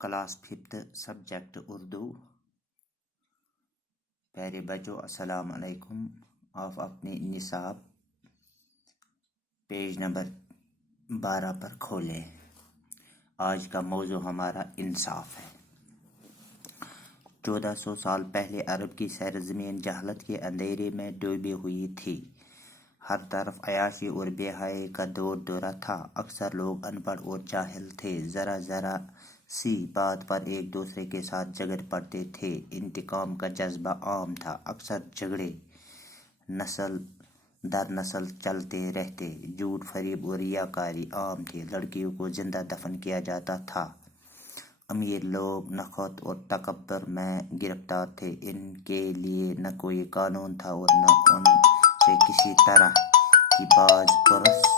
Class 5 subject Urdu. پیارے بچوں السلام علیکم۔ آپ اپنے نصاب پیج نمبر 12 پر کھولیں۔ آج کا موضوع ہمارا انصاف ہے۔ 1400 سال پہلے عرب کی سرزمین جہالت کے اندھیرے میں ڈوبی ہوئی تھی۔ ہر طرف عیاشی اور بے حیائی کا دورہ تھا۔ اکثر لوگ ان پڑھ اور جاہل تھے۔ ذرا سی بات پر ایک دوسرے کے ساتھ جھگڑ پڑتے تھے۔ انتقام کا جذبہ عام تھا۔ اکثر جھگڑے نسل در نسل چلتے رہتے۔ جھوٹ، فریب اور ریاکاری عام تھے۔ لڑکیوں کو زندہ دفن کیا جاتا تھا۔ امیر لوگ نخوت اور تکبر میں گرفتار تھے۔ ان کے لیے نہ کوئی قانون تھا اور نہ ان سے کسی طرح کی باز پرس